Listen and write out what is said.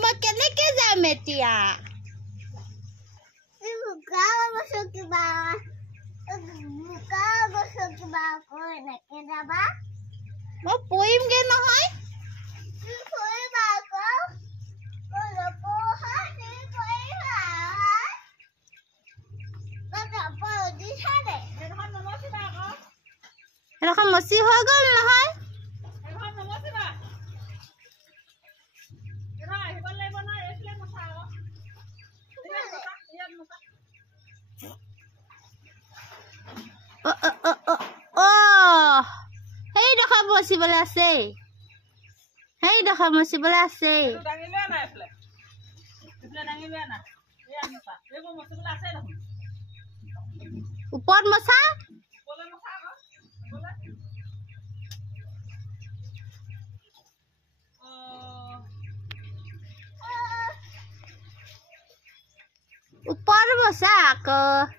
মই কেনেকে যাম এতিয়া মই পৰিমগে নহয় এখন মচি হৈ গ'ল নহয় সেইডোখৰ মচিবলৈ আছে ওপৰত মচা ওপৰত মচা আকৌ